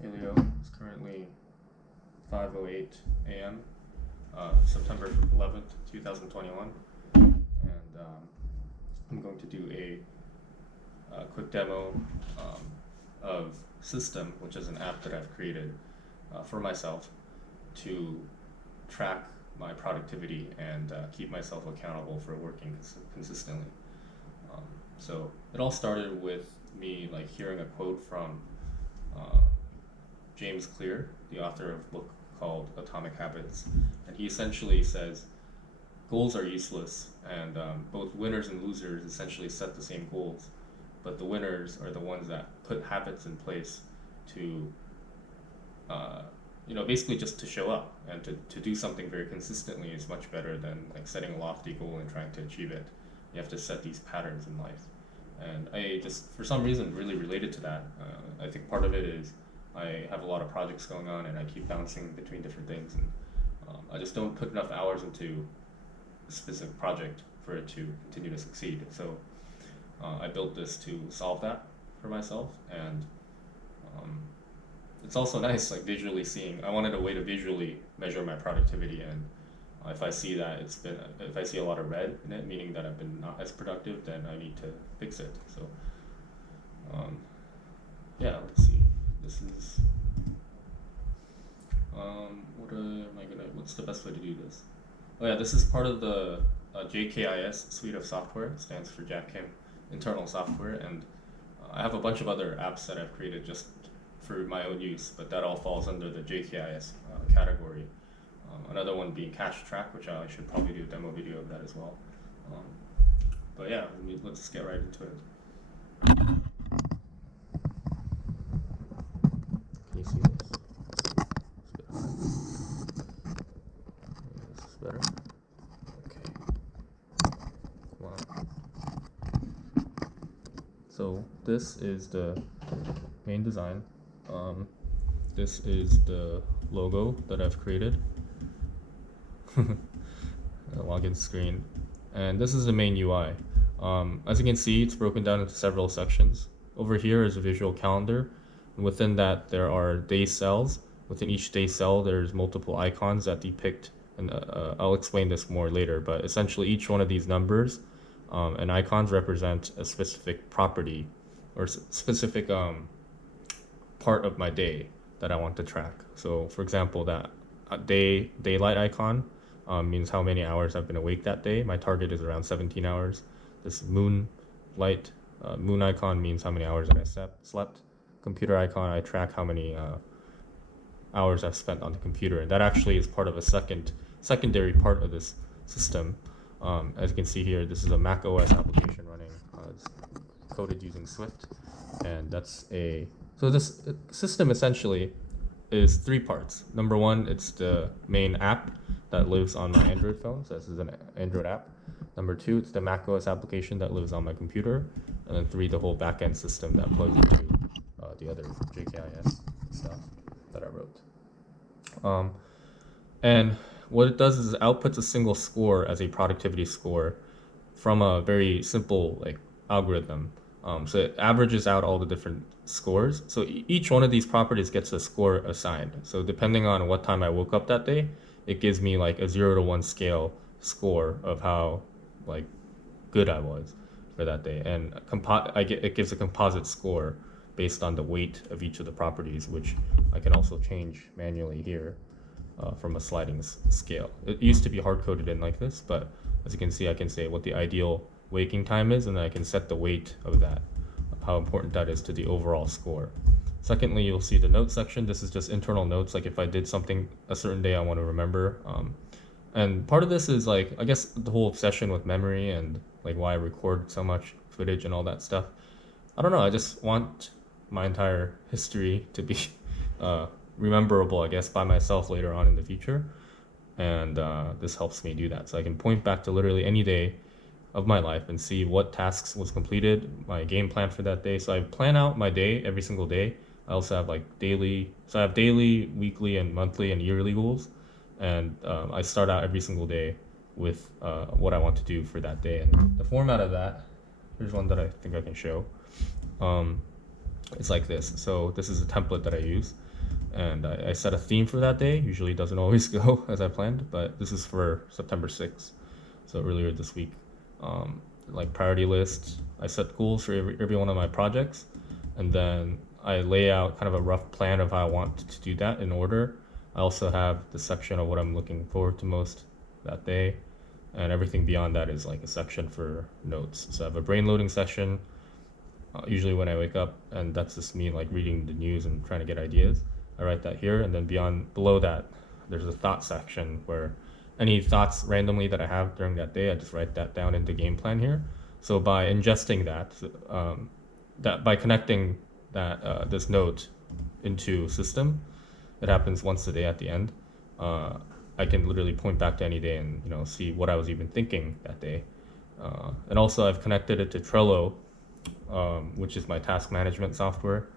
Hey Leo, it's currently 5:08 a.m. September 11th, 2021, and I'm going to do a quick demo of System, which is an app that I've created for myself to track my productivity and keep myself accountable for working consistently. Um, so it all started with me like hearing a quote from uh, James Clear, the author of a book called Atomic Habits, and he essentially says goals are useless, and both winners and losers essentially set the same goals, but the winners are the ones that put habits in place to, uh, basically just to show up and to do something very consistently is much better than like setting a lofty goal and trying to achieve it. You have to set these patterns in life. And I just, for some reason, really related to that. I think part of it is I have a lot of projects going on and I keep bouncing between different things, and I just don't put enough hours into a specific project for it to continue to succeed. So I built this to solve that for myself, and um, it's also nice, like visually seeing. I wanted a way to visually measure my productivity, and if I see that if I see a lot of red in it, meaning that I've been not as productive, then I need to fix it. So, um, yeah, let's see. This is, what's the best way to do this? Oh yeah, this is part of the jkis suite of software. It stands for Jack Kim internal software, and I have a bunch of other apps that I've created just for my own use, but that all falls under the jkis category. Another one being Cache Track, which I should probably do a demo video of that as well. Um, but yeah, let's get right into it. Can you see this? This is better. Okay. Come on. So this is the main design. This is the logo that I've created. Login screen, and this is the main UI. As you can see, it's broken down into several sections. Over here is a visual calendar, and within that there are day cells. Within each day cell there's multiple icons that depict, and I'll explain this more later, but essentially each one of these numbers and icons represent a specific property or specific part of my day that I want to track. So for example, that daylight icon means how many hours I've been awake that day. My target is around 17 hours. This moon icon means how many hours that I slept. Computer icon, I track how many hours I've spent on the computer, and that actually is part of a secondary part of this system. As you can see here, this is a Mac OS application running. It's coded using Swift, and this system essentially is three parts. Number one, it's the main app that lives on my Android phone. So this is an Android app. Number two, it's the macOS application that lives on my computer. And then three, the whole backend system that plugs into the other jkis stuff that I wrote. And what it does is it outputs a single score as a productivity score from a very simple like algorithm. So it averages out all the different scores. So each one of these properties gets a score assigned. So depending on what time I woke up that day, it gives me like a 0 to 1 scale score of how like good I was for that day. And it gives a composite score based on the weight of each of the properties, which I can also change manually here from a sliding scale. It used to be hard coded in like this, but as you can see, I can say what the ideal waking time is, and then I can set the weight of that, of how important that is to the overall score. Secondly, you'll see the notes section. This is just internal notes, like if I did something a certain day I want to remember. And part of this is like, I guess the whole obsession with memory and like why I record so much footage and all that stuff. I don't know, I just want my entire history to be rememberable, I guess, by myself later on in the future. And this helps me do that. So I can point back to literally any day of my life and see what tasks was completed, my game plan for that day. So I plan out my day every single day. I also have I have daily, weekly, and monthly and yearly goals. And I start out every single day with what I want to do for that day. And the format of that, here's one that I think I can show. Um, It's like this. So this is a template that I use, and I set a theme for that day. Usually it doesn't always go as I planned, but this is for September 6th, so earlier this week. Like priority list, I set goals for every one of my projects, and then I lay out kind of a rough plan of how I want to do that in order. I also have the section of what I'm looking forward to most that day, and everything beyond that is like a section for notes. So I have a brain loading session, usually when I wake up, and that's just me like reading the news and trying to get ideas. I write that here, and then below that, there's a thought section where any thoughts randomly that I have during that day, I just write that down in the game plan here. So by ingesting that by connecting this note into system, it happens once a day at the end. I can literally point back to any day and see what I was even thinking that day. And also I've connected it to Trello, which is my task management software,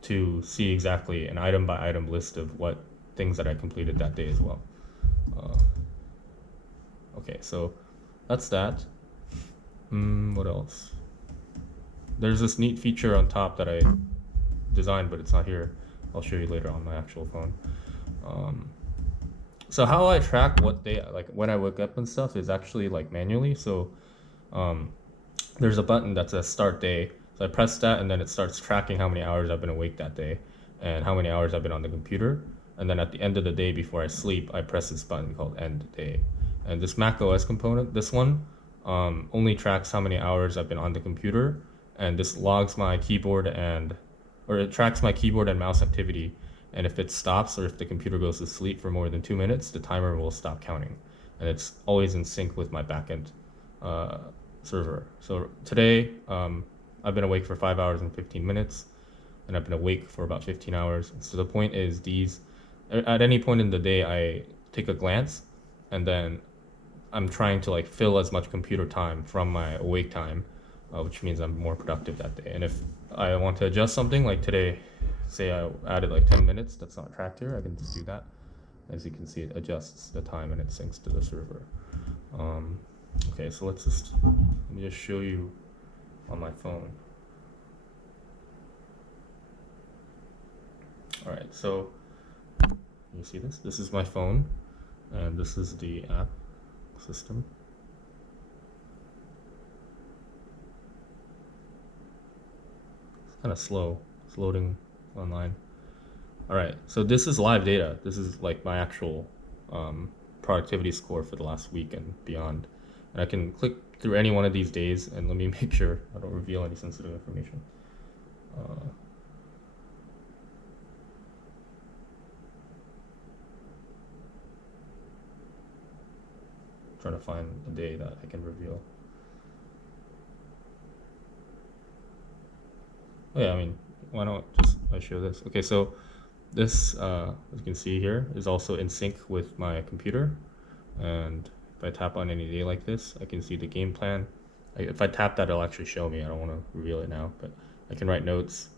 to see exactly an item by item list of what things that I completed that day as well. Okay, so that's that. What else? There's this neat feature on top that I designed, but it's not here. I'll show you later on my actual phone. So how I track what day, like when I wake up and stuff, is actually like manually. So there's a button that says start day. So I press that, and then it starts tracking how many hours I've been awake that day and how many hours I've been on the computer. And then at the end of the day before I sleep, I press this button called end day. And this Mac OS component, this one, only tracks how many hours I've been on the computer, and this logs my keyboard or it tracks my keyboard and mouse activity. And if it stops or if the computer goes to sleep for more than 2 minutes, the timer will stop counting. And it's always in sync with my backend server. So today, I've been awake for 5 hours and 15 minutes, and I've been awake for about 15 hours. So the point is at any point in the day, I take a glance, and then I'm trying to like fill as much computer time from my awake time, which means I'm more productive that day. And if I want to adjust something, like today, say I added like 10 minutes, that's not tracked here, I can just do that. As you can see, it adjusts the time and it syncs to the server. Okay, so let me just show you on my phone. All right, so you see this? This is my phone, and this is the app system. It's kind of slow. It's loading online. All right, so this is live data. This is like my actual productivity score for the last week and beyond. And I can click through any one of these days, and let me make sure I don't reveal any sensitive information. Trying to find a day that I can reveal. Oh yeah, I mean, why not just I show this? Okay, so this, as you can see here, is also in sync with my computer. And if I tap on any day like this, I can see the game plan. If I tap that, it'll actually show me. I don't want to reveal it now, but I can write notes,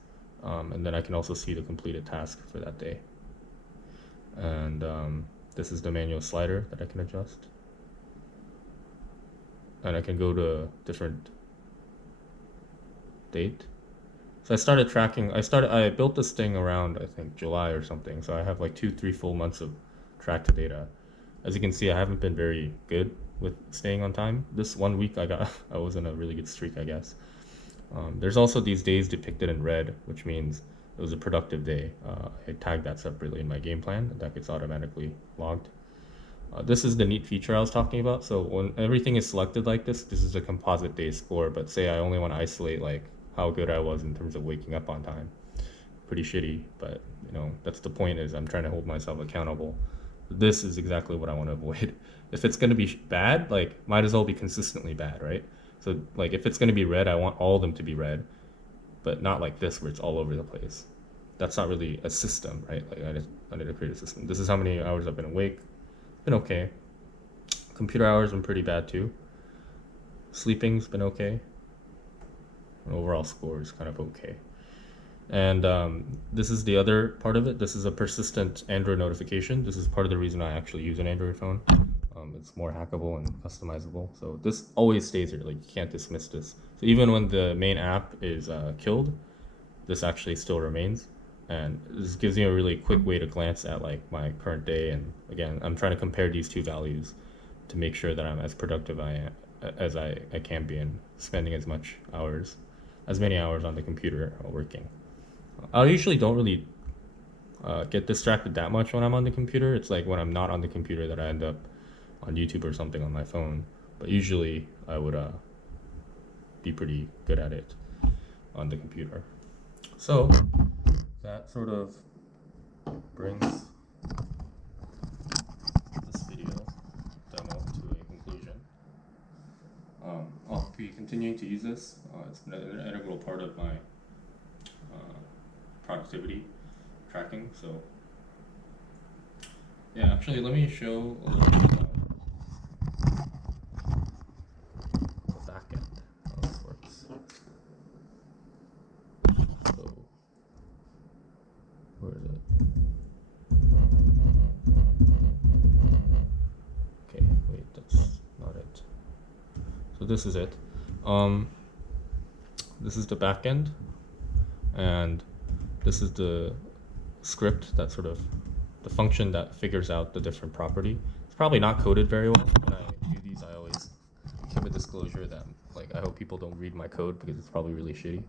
and then I can also see the completed task for that day. And this is the manual slider that I can adjust. And I can go to different date. So I started tracking, I built this thing around, I think, July or something. So I have like 2-3 full months of tracked data. As you can see, I haven't been very good with staying on time. This 1 week I was in a really good streak, I guess. There's also these days depicted in red, which means it was a productive day. I tagged that separately in my game plan, and that gets automatically logged. This is the neat feature I was talking about. So when everything is selected like this is a composite day score, but say I only want to isolate like how good I was in terms of waking up on time. Pretty shitty, but that's the point, is I'm trying to hold myself accountable. This is exactly what I want to avoid. If it's going to be bad, like might as well be consistently bad, right? So like if it's going to be red, I want all of them to be red, but not like this where it's all over the place. That's not really a system, right? Like I need to create a system. This is how many hours I've been awake. Been okay. Computer hours been pretty bad too. Sleeping's been okay. And overall score is kind of okay. And this is the other part of it. This is a persistent Android notification. This is part of the reason I actually use an Android phone. It's more hackable and customizable. So this always stays here. Like you can't dismiss this. So even when the main app is killed, this actually still remains. And this gives me a really quick way to glance at like my current day. And again, I'm trying to compare these two values to make sure that I'm as productive as I can be and spending as many hours on the computer working. I usually don't really get distracted that much when I'm on the computer. It's like when I'm not on the computer that I end up on YouTube or something on my phone. But usually I would be pretty good at it on the computer. So that sort of brings this video demo to a conclusion. I'll be continuing to use this. It's been an integral part of my productivity tracking. So yeah, actually, let me show a little bit about the back end, how this works. So where is it? Okay, wait, that's not it. So this is it. This is the back end, and this is the script that sort of the function that figures out the different property. It's probably not coded very well. When I do these, I always give a disclosure that like I hope people don't read my code because it's probably really shitty.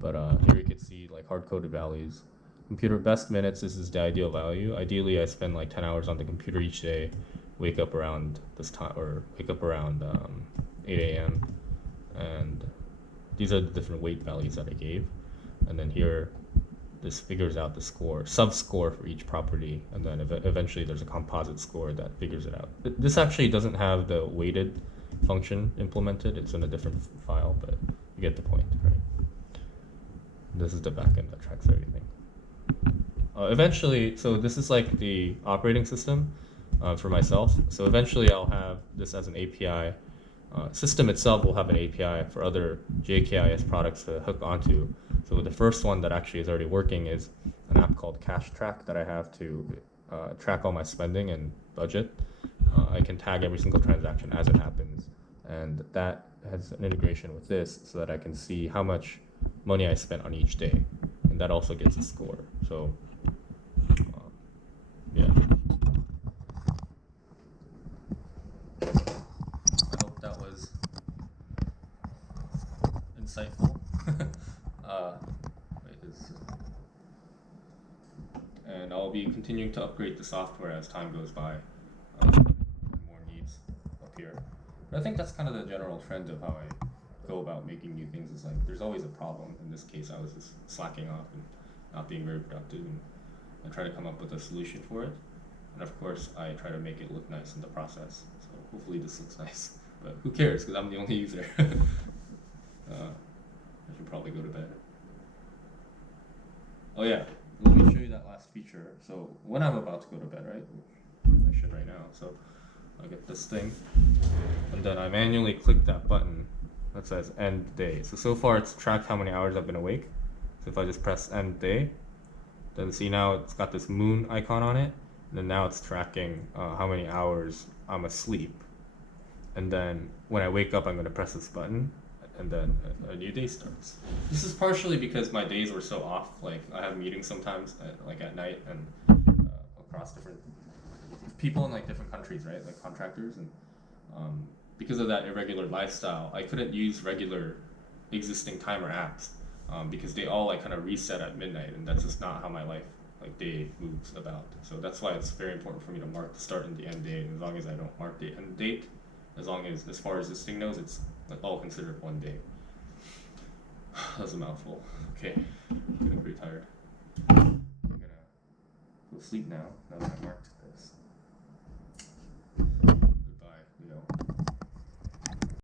But here you can see like hard-coded values. Computer best minutes, this is the ideal value. Ideally, I spend like 10 hours on the computer each day, wake up around this time, or wake up around 8 a.m. And these are the different weight values that I gave. And then here, this figures out the score, sub-score for each property, and then eventually there's a composite score that figures it out. This actually doesn't have the weighted function implemented. It's in a different file, but you get the point, right? This is the backend that tracks everything. Eventually, so this is like the operating system for myself. So eventually I'll have this as an API. System itself will have an API for other jkis products to hook onto. So the first one that actually is already working is an app called Cash Track that I have to track all my spending and budget. I can tag every single transaction as it happens, and that has an integration with this so that I can see how much money I spent on each day, and that also gets a score. So yeah. I hope that was insightful. And I'll be continuing to upgrade the software as time goes by, and more needs appear. But I think that's kind of the general trend of how I go about making new things. Is like there's always a problem. In this case, I was just slacking off and not being very productive, and I try to come up with a solution for it. And of course, I try to make it look nice in the process. So hopefully this looks nice. But who cares? Because I'm the only user. I should probably go to bed. Oh yeah, let me show you that last feature. So when I'm about to go to bed, right? I should right now. So I'll get this thing, and then I manually click that button that says end day. So far it's tracked how many hours I've been awake. So if I just press end day, then see now it's got this moon icon on it. And then now it's tracking how many hours I'm asleep. And then when I wake up, I'm going to press this button, and then a new day starts. This is partially because my days were so off. Like I have meetings sometimes at night and across different people in like different countries, right? Like contractors, and because of that irregular lifestyle, I couldn't use regular existing timer apps because they all like kind of reset at midnight, and that's just not how my life like day moves about. So that's why it's very important for me to mark the start and the end date. And as long as I don't mark the end date, as far as this thing knows, it's like all considered one day. That's a mouthful. Okay, I'm getting pretty tired. I'm gonna go sleep now that I marked this.